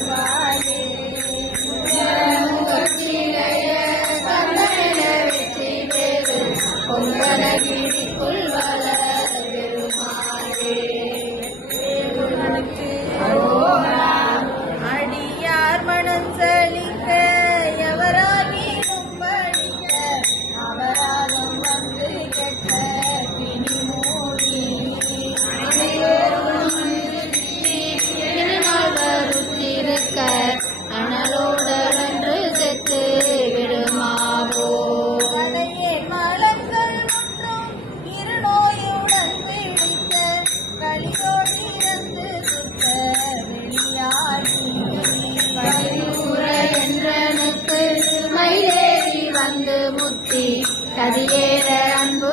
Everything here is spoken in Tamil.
Bye. மணலோடு அன்று செத்து விடுமாவோ? கதையே மலங்கள் முற்றும் இருநோயுடன் பிடித்த கலியோடு இறந்து சுத்த வெளியாடி பழியூர என்ற முத்து மயிலேறி வந்து கதியேற அன்பு